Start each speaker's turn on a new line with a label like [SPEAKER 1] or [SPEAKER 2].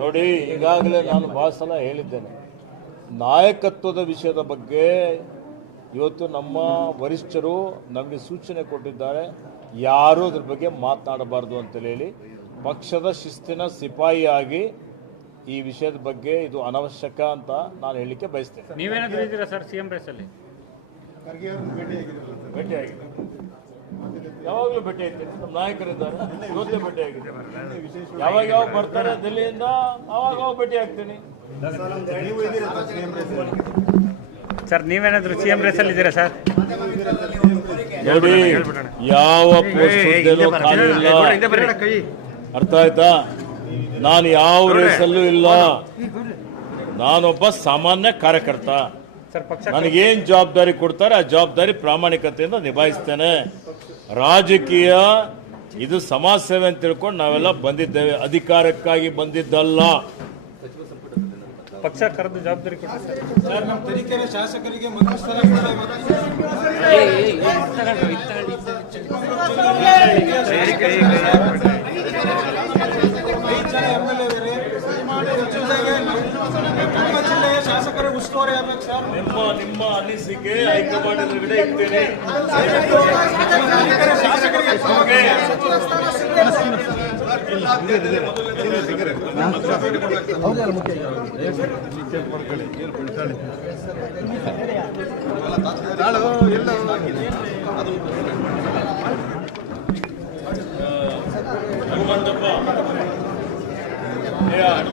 [SPEAKER 1] ನೋಡಿ ಈಗಾಗಲೇ ನಾನು ಭಾಳ ಸಲ ಹೇಳಿದ್ದೇನೆ. ನಾಯಕತ್ವದ ವಿಷಯದ ಬಗ್ಗೆ ಇವತ್ತು ನಮ್ಮ ವರಿಷ್ಠರು ನಮಗೆ ಸೂಚನೆ ಕೊಟ್ಟಿದ್ದಾರೆ. ಯಾರೂ ಅದ್ರ ಬಗ್ಗೆ ಮಾತನಾಡಬಾರ್ದು ಅಂತೇಳಿ ಹೇಳಿ ಪಕ್ಷದ ಶಿಸ್ತಿನ ಸಿಪಾಯಿಯಾಗಿ ಈ ವಿಷಯದ ಬಗ್ಗೆ ಇದು ಅನವಶ್ಯಕ ಅಂತ ನಾನು ಹೇಳಲಿಕ್ಕೆ ಬಯಸ್ತೇನೆ.
[SPEAKER 2] ನೀವೇನಾದ್ರೂ ಇದ್ದೀರಾ ಸರ್ ರೇಸಲ್ಲಿ?
[SPEAKER 3] ಆಗಿದ್ರಲ್ಲ ಸರ್.
[SPEAKER 1] ಭೇಟಿಯಾಗಿದೆ ಯಾವಾಗಲೂ ಭೇಟಿ ಆಗ್ತೀನಿ. ನಮ್ಮ ನಾಯಕರಿದ್ದಾರೆ. ಇವತ್ತೇ ಭೇಟಿ ಆಗಿದೆ ಯಾವಾಗ ಯಾವಾಗ ಬರ್ತಾರೆ ದಿಲ್ಲಿಯಿಂದ ಆವಾಗ ಅವಾಗ ಭೇಟಿ ಆಗ್ತೀನಿ.
[SPEAKER 3] ಸರ್
[SPEAKER 2] ನೀವೇನಾದ್ರೂ ಸಿಎಂ ರೇಸಲ್ಲಿ ಇದ್ದೀರಾ ಸರ್?
[SPEAKER 1] ನೋಡಿ ಯಾವ ಅರ್ಥ ಆಯ್ತಾ? ನಾನು ಯಾವ ರೇಸಲ್ಲೂ ಇಲ್ಲ. ನಾನೊಬ್ಬ ಸಾಮಾನ್ಯ ಕಾರ್ಯಕರ್ತ. ನನಗೇನ್ ಜವಾಬ್ದಾರಿ ಕೊಡ್ತಾರೆ ಆ ಜವಾಬ್ದಾರಿ ಪ್ರಾಮಾಣಿಕತೆಯಿಂದ ನಿಭಾಯಿಸ್ತೇನೆ. ರಾಜಕೀಯ ಇದು ಸಮಾಜ ಸೇವೆ ಅಂತ ತಿಳ್ಕೊಂಡು ನಾವೆಲ್ಲ ಬಂದಿದ್ದೇವೆ ಅಧಿಕಾರಕ್ಕಾಗಿ ಬಂದಿದ್ದಲ್ಲ
[SPEAKER 2] ಪಕ್ಷ ಕರೆದು ಜವಾಬ್ದಾರಿ
[SPEAKER 3] ತರೀಕೆರೆ ಶಾಸಕರಿಗೆ ಆಗ್ಬೇಕು ಸರ್
[SPEAKER 1] ನಿಮ್ಮ ನಿಮ್ಮ ಅನಿಸಿಕೆ ಹೈಕಮಾಂಡ್ ಎದುರುಗಡೆ ಇರ್ತೇನೆ ಹನುಮಂತಪ್ಪ